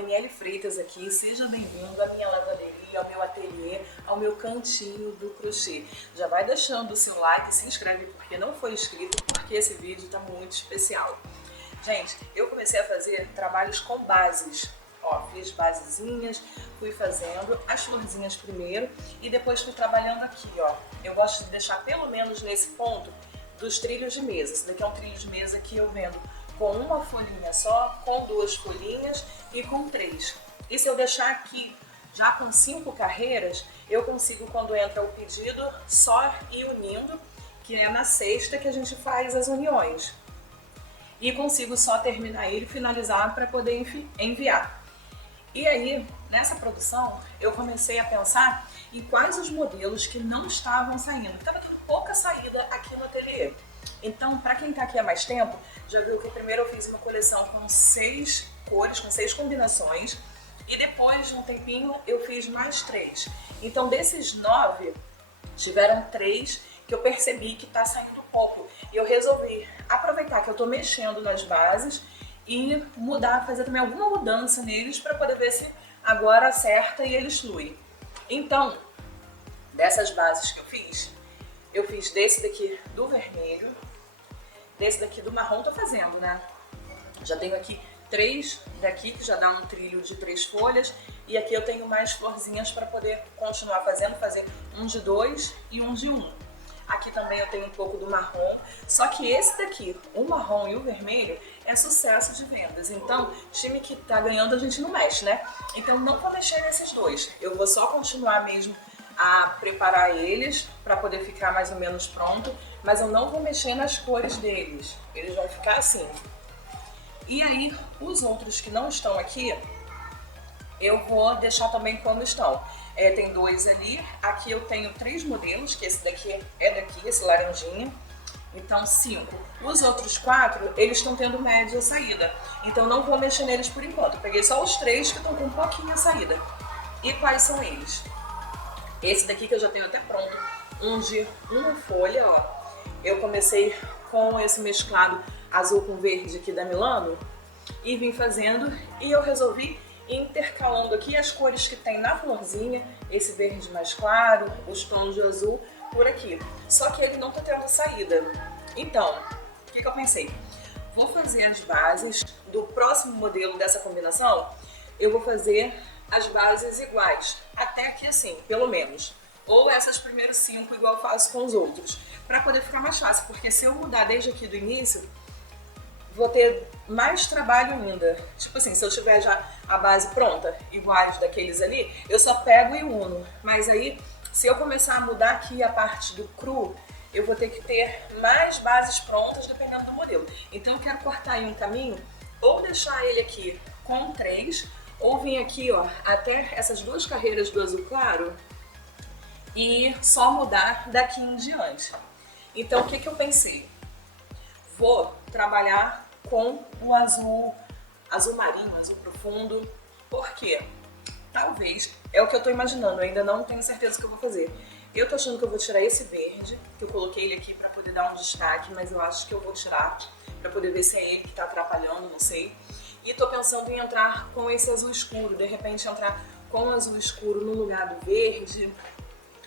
Daniele Freitas aqui, seja bem-vindo à minha lavanderia, ao meu ateliê, ao meu cantinho do crochê. Já vai deixando o seu like, se inscreve porque não foi inscrito, porque esse vídeo está muito especial. Gente, eu comecei a fazer trabalhos com bases. Ó, fiz basezinhas, fui fazendo as florzinhas primeiro e depois fui trabalhando aqui, ó. Eu gosto de deixar pelo menos nesse ponto dos trilhos de mesa. Esse daqui é um trilho de mesa que eu vendo com uma folhinha só, com 2 folhinhas e com 3. E se eu deixar aqui já com 5 carreiras, eu consigo, quando entra o pedido, só ir unindo, que é na sexta que a gente faz as uniões. E consigo só terminar ele e finalizar para poder enviar. E aí, nessa produção, eu comecei a pensar em quais os modelos que não estavam saindo. Estava tendo pouca saída aqui no ateliê. Então, para quem está aqui há mais tempo, já viu que primeiro eu fiz uma coleção com 6 cores, com 6 combinações. E depois de um tempinho, eu fiz mais 3. Então, desses 9, tiveram 3 que eu percebi que está saindo pouco. E eu resolvi aproveitar que eu estou mexendo nas bases e mudar, fazer também alguma mudança neles para poder ver se agora acerta e eles fluem. Então, dessas bases que eu fiz desse daqui do vermelho, desse daqui do marrom, tô fazendo, né? Já tenho aqui 3 daqui, que já dá um trilho de 3 folhas, e aqui eu tenho mais florzinhas para poder continuar fazendo, fazer um de 2 e um de 1. Aqui também eu tenho um pouco do marrom, só que esse daqui, o marrom e o vermelho, é sucesso de vendas. Então, time que tá ganhando a gente não mexe, né? Então não vou mexer nesses dois. Eu vou só continuar mesmo a preparar eles para poder ficar mais ou menos pronto, mas eu não vou mexer nas cores deles. Eles vão ficar assim. E aí, os outros que não estão aqui, eu vou deixar também como estão. Tem 2 ali, aqui eu tenho 3 modelos, que esse daqui é daqui, esse laranjinha, então 5. Os outros 4, eles estão tendo média saída, então não vou mexer neles por enquanto. Eu peguei só os 3 que estão com um pouquinho saída. E quais são eles? Esse daqui que eu já tenho até pronto, um de uma folha, ó. Eu comecei com esse mesclado azul com verde aqui da Milano e vim fazendo, e eu resolvi intercalando aqui as cores que tem na florzinha, esse verde mais claro, os tons de azul por aqui. Só que ele não tá tendo saída. Então, o que eu pensei? Vou fazer as bases do próximo modelo dessa combinação, eu vou fazer as bases iguais, até aqui assim, pelo menos. Ou essas primeiras 5 igual eu faço com os outros, para poder ficar mais fácil, porque se eu mudar desde aqui do início, vou ter mais trabalho ainda. Tipo assim, se eu tiver já a base pronta, iguais daqueles ali, eu só pego e uno. Mas aí, se eu começar a mudar aqui a parte do cru, eu vou ter que ter mais bases prontas dependendo do modelo. Então eu quero cortar aí um caminho, ou deixar ele aqui com 3, ou vir aqui, ó, até essas 2 carreiras do azul claro e só mudar daqui em diante. Então o que eu pensei? Vou trabalhar com o azul marinho, azul profundo, porque talvez, é o que eu tô imaginando, eu ainda não tenho certeza do que eu vou fazer. Eu tô achando que eu vou tirar esse verde, que eu coloquei ele aqui pra poder dar um destaque, mas eu acho que eu vou tirar pra poder ver se é ele que tá atrapalhando, não sei. E tô pensando em entrar com esse azul escuro, de repente entrar com o azul escuro no lugar do verde.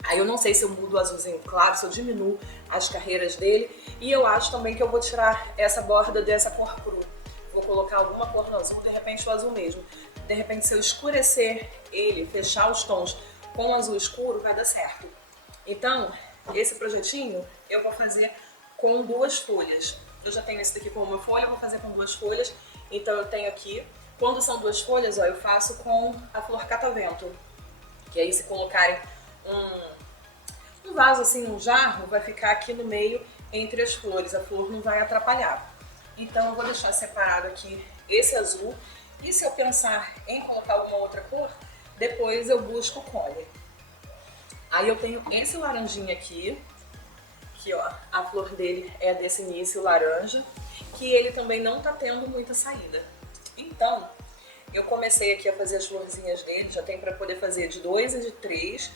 Aí eu não sei se eu mudo o azulzinho claro, se eu diminuo as carreiras dele. E eu acho também que eu vou tirar essa borda dessa cor cru. Vou colocar alguma cor no azul, de repente o azul mesmo. De repente, se eu escurecer ele, fechar os tons com o azul escuro, vai dar certo. Então, esse projetinho eu vou fazer com 2 folhas. Eu já tenho esse daqui com uma folha, eu vou fazer com 2 folhas. Então eu tenho aqui, quando são 2 folhas, ó, eu faço com a flor catavento. Que aí, se colocarem um vaso assim, um jarro, vai ficar aqui no meio entre as flores, a flor não vai atrapalhar. Então eu vou deixar separado aqui esse azul, e se eu pensar em colocar alguma outra cor, depois eu busco o cole. Aí eu tenho esse laranjinha aqui, que ó, a flor dele é desse início laranja, que ele também não tá tendo muita saída. Então, eu comecei aqui a fazer as florzinhas dele, já tem para poder fazer de 2 e de 3,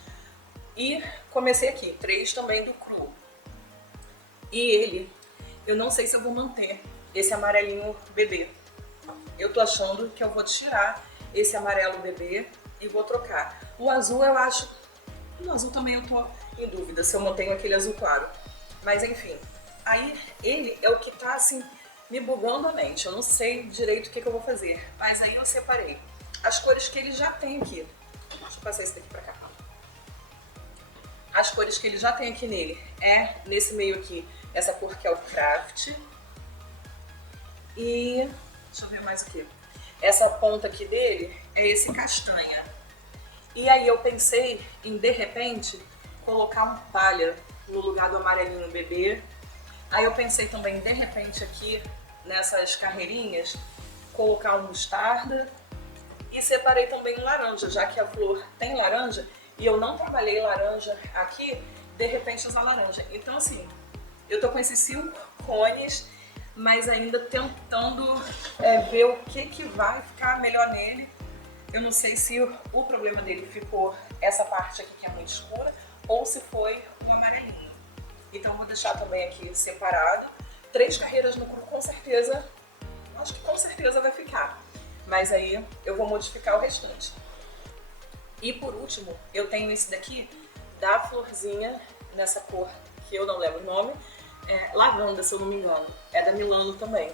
e comecei aqui, 3 também do cru. E ele, eu não sei se eu vou manter esse amarelinho bebê. Eu tô achando que eu vou tirar esse amarelo bebê e vou trocar. O azul eu acho... No azul também eu tô em dúvida se eu mantenho aquele azul claro. Mas enfim, aí ele é o que tá assim me bugando a mente. Eu não sei direito o que eu vou fazer. Mas aí eu separei as cores que ele já tem aqui. Deixa eu passar esse daqui pra cá. As cores que ele já tem aqui nele é nesse meio aqui, essa cor que é o Craft. E deixa eu ver mais o que. Essa ponta aqui dele é esse castanha. E aí eu pensei em, de repente, colocar um palha no lugar do amarelinho bebê. Aí eu pensei também, de repente, aqui nessas carreirinhas, colocar um mostarda. E separei também um laranja, já que a flor tem laranja e eu não trabalhei laranja aqui, de repente usar laranja. Então assim, eu tô com esses 5 cones, mas ainda tentando ver o que vai ficar melhor nele. Eu não sei se o problema dele ficou essa parte aqui que é muito escura ou se foi um amarelinho. Então vou deixar também aqui separado. 3 carreiras no cru com certeza, acho que com certeza vai ficar. Mas aí eu vou modificar o restante. E por último, eu tenho esse daqui da florzinha, nessa cor que eu não lembro o nome, lavanda, se eu não me engano, é da Milano também.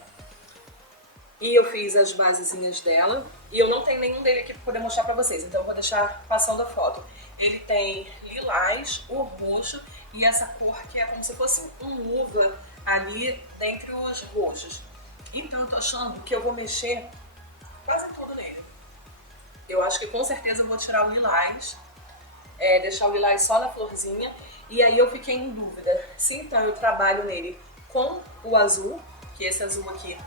E eu fiz as basezinhas dela, e eu não tenho nenhum dele aqui para poder mostrar pra vocês, então eu vou deixar passando a foto. Ele tem lilás, o roxo e essa cor que é como se fosse um uva ali dentre os roxos. Então eu tô achando que eu vou mexer quase tudo nele. Eu acho que com certeza eu vou tirar o lilás, deixar o lilás só na florzinha, e aí eu fiquei em dúvida se então eu trabalho nele com o azul, que esse azul aqui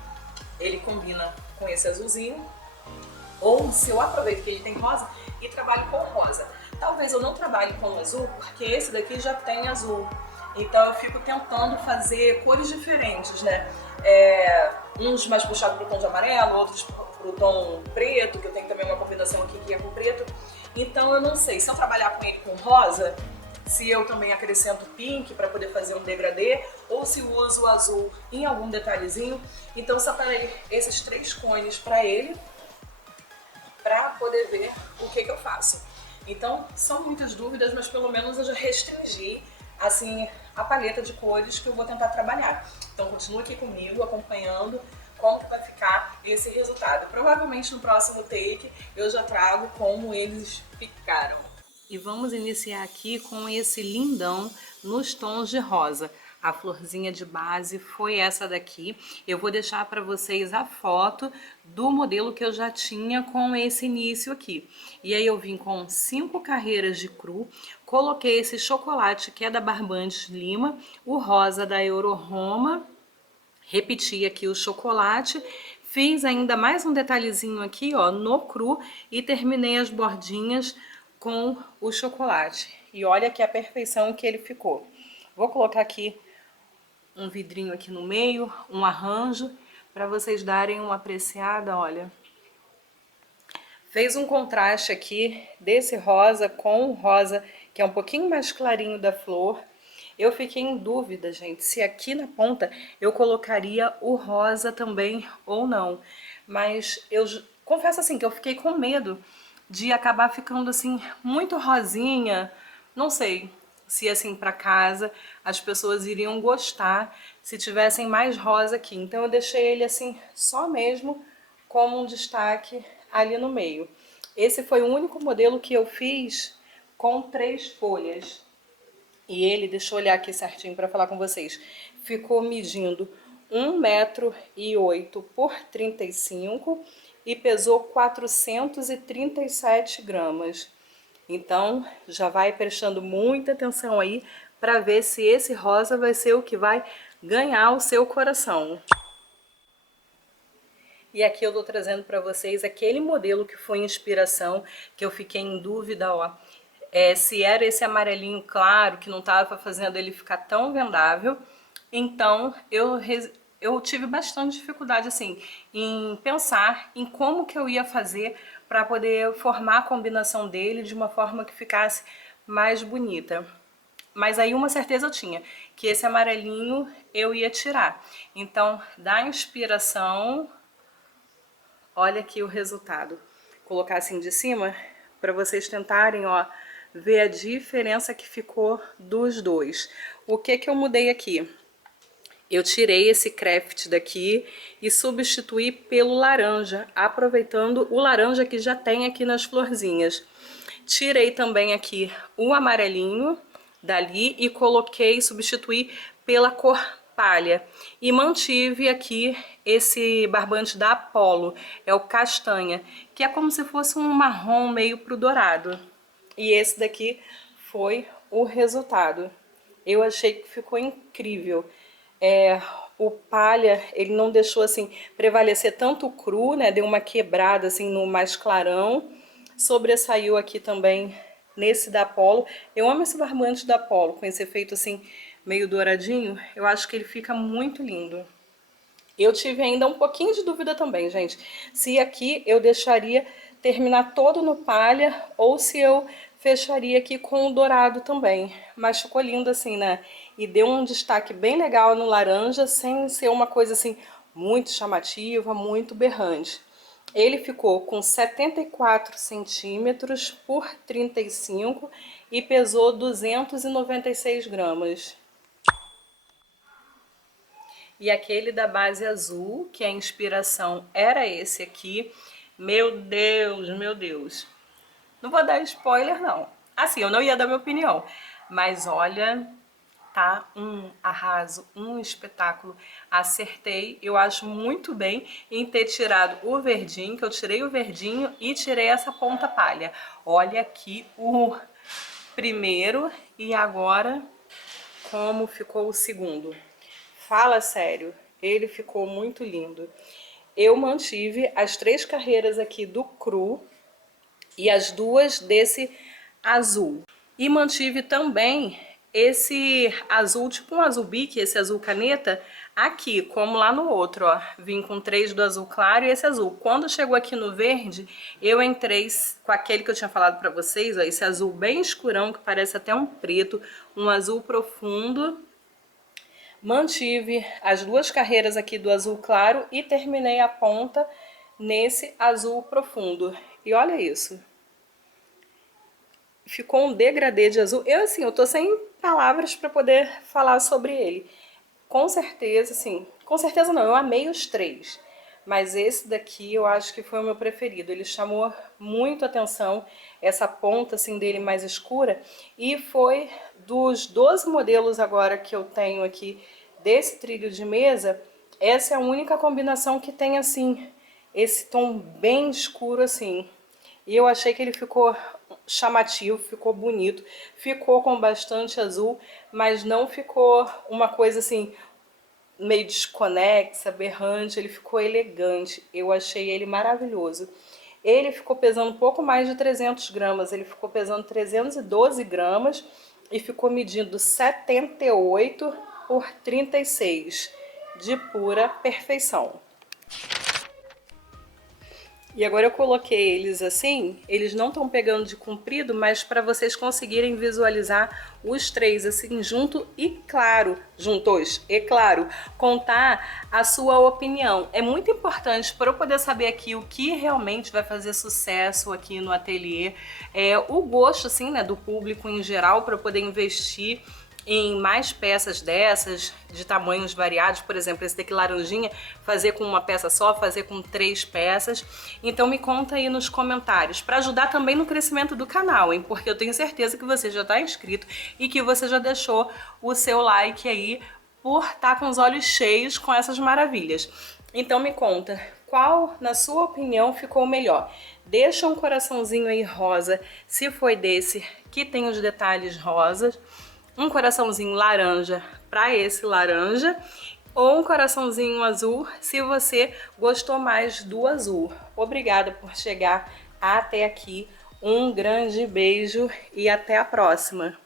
ele combina com esse azulzinho, ou se eu aproveito que ele tem rosa e trabalho com rosa. Talvez eu não trabalhe com o azul, porque esse daqui já tem azul. Então eu fico tentando fazer cores diferentes, né? Uns mais puxados para o tom de amarelo, outros para o tom preto, que eu tenho também uma combinação aqui que é com preto. Então eu não sei se eu trabalhar com ele com rosa, se eu também acrescento pink para poder fazer um degradê, ou se uso o azul em algum detalhezinho. Então separei esses 3 cones para ele, para poder ver o que eu faço. Então são muitas dúvidas, mas pelo menos eu já restringi assim a paleta de cores que eu vou tentar trabalhar. Então continue aqui comigo, acompanhando como que vai ficar esse resultado. Provavelmente no próximo take eu já trago como eles ficaram. E vamos iniciar aqui com esse lindão nos tons de rosa. A florzinha de base foi essa daqui. Eu vou deixar para vocês a foto do modelo que eu já tinha com esse início aqui. E aí eu vim com 5 carreiras de cru, coloquei esse chocolate que é da Barbantes Lima, o rosa da Euro Roma, repeti aqui o chocolate, fiz ainda mais um detalhezinho aqui, ó, no cru, e terminei as bordinhas com o chocolate. E olha que a perfeição que ele ficou. Vou colocar aqui um vidrinho aqui no meio, um arranjo, para vocês darem uma apreciada, olha. Fez um contraste aqui desse rosa com o rosa, que é um pouquinho mais clarinho da flor. Eu fiquei em dúvida, gente, se aqui na ponta eu colocaria o rosa também ou não. Mas eu confesso assim que eu fiquei com medo de acabar ficando assim muito rosinha. Não sei se assim para casa as pessoas iriam gostar se tivessem mais rosa aqui. Então eu deixei ele assim só mesmo como um destaque ali no meio. Esse foi o único modelo que eu fiz com 3 folhas. E ele, deixa eu olhar aqui certinho para falar com vocês, ficou medindo 1,08 m por 35 e pesou 437 gramas. Então, já vai prestando muita atenção aí para ver se esse rosa vai ser o que vai ganhar o seu coração. E aqui eu tô trazendo para vocês aquele modelo que foi inspiração, que eu fiquei em dúvida, ó. Se era esse amarelinho claro, que não estava fazendo ele ficar tão vendável. Então eu tive bastante dificuldade assim em pensar em como que eu ia fazer para poder formar a combinação dele de uma forma que ficasse mais bonita. Mas aí uma certeza eu tinha, que esse amarelinho eu ia tirar. Então, da inspiração, olha aqui o resultado. colocar assim de cima, para vocês tentarem, ó, ver a diferença que ficou dos dois. O que que eu mudei aqui? Eu tirei esse craft daqui e substituí pelo laranja, aproveitando o laranja que já tem aqui nas florzinhas. Tirei também aqui o amarelinho dali e coloquei, substituí pela cor palha. E mantive aqui esse barbante da Apollo, é o castanha, que é como se fosse um marrom meio pro dourado. E esse daqui foi o resultado. Eu achei que ficou incrível. O palha, ele não deixou assim prevalecer tanto o cru, né? Deu uma quebrada assim no mais clarão. Sobressaiu aqui também nesse da Apollo. Eu amo esse barbante da Apollo, com esse efeito assim meio douradinho. Eu acho que ele fica muito lindo. Eu tive ainda um pouquinho de dúvida também, gente, se aqui eu deixaria terminar todo no palha ou se eu fecharia aqui com o dourado também. Mas ficou lindo assim, né? E deu um destaque bem legal no laranja, sem ser uma coisa assim muito chamativa, muito berrante. Ele ficou com 74 centímetros por 35 e pesou 296 gramas. E aquele da base azul, que a inspiração era esse aqui. Meu Deus, meu Deus. Não vou dar spoiler, não. Assim, eu não ia dar minha opinião. Mas olha, tá um arraso, um espetáculo. Acertei, eu acho muito bem em ter tirado o verdinho, que eu tirei o verdinho e tirei essa ponta palha. Olha aqui o primeiro e agora como ficou o segundo. Fala sério, ele ficou muito lindo. Eu mantive as 3 carreiras aqui do cru e as 2 desse azul. E mantive também esse azul, tipo um azul bique, esse azul caneta, aqui, como lá no outro, ó. Vim com 3 do azul claro e esse azul. Quando chegou aqui no verde, eu entrei com aquele que eu tinha falado pra vocês, ó, esse azul bem escurão, que parece até um preto, um azul profundo. Mantive as 2 carreiras aqui do azul claro e terminei a ponta nesse azul profundo. E olha isso. Ficou um degradê de azul. Eu tô sem palavras para poder falar sobre ele. Com certeza, assim, com certeza não, eu amei os 3. Mas esse daqui eu acho que foi o meu preferido. Ele chamou muito atenção, essa ponta assim dele mais escura. E foi dos 12 modelos agora que eu tenho aqui desse trilho de mesa, essa é a única combinação que tem assim, esse tom bem escuro assim. E eu achei que ele ficou chamativo, ficou bonito, ficou com bastante azul, mas não ficou uma coisa assim meio desconexa, berrante, ele ficou elegante. Eu achei ele maravilhoso. Ele ficou pesando um pouco mais de 300 gramas, ele ficou pesando 312 gramas e ficou medindo 78 por 36, de pura perfeição. E agora eu coloquei eles assim, eles não estão pegando de comprido, mas para vocês conseguirem visualizar os 3 assim junto e claro, juntos, e claro, contar a sua opinião. É muito importante para eu poder saber aqui o que realmente vai fazer sucesso aqui no ateliê, o gosto assim, né, do público em geral, para eu poder investir em mais peças dessas, de tamanhos variados, por exemplo, esse daqui laranjinha, fazer com uma peça só, fazer com 3 peças. Então me conta aí nos comentários, para ajudar também no crescimento do canal, hein? Porque eu tenho certeza que você já está inscrito e que você já deixou o seu like aí por estar com os olhos cheios com essas maravilhas. Então me conta, qual, na sua opinião, ficou melhor? Deixa um coraçãozinho aí rosa, se foi desse que tem os detalhes rosas, um coraçãozinho laranja para esse laranja ou um coraçãozinho azul se você gostou mais do azul. Obrigada por chegar até aqui, um grande beijo e até a próxima!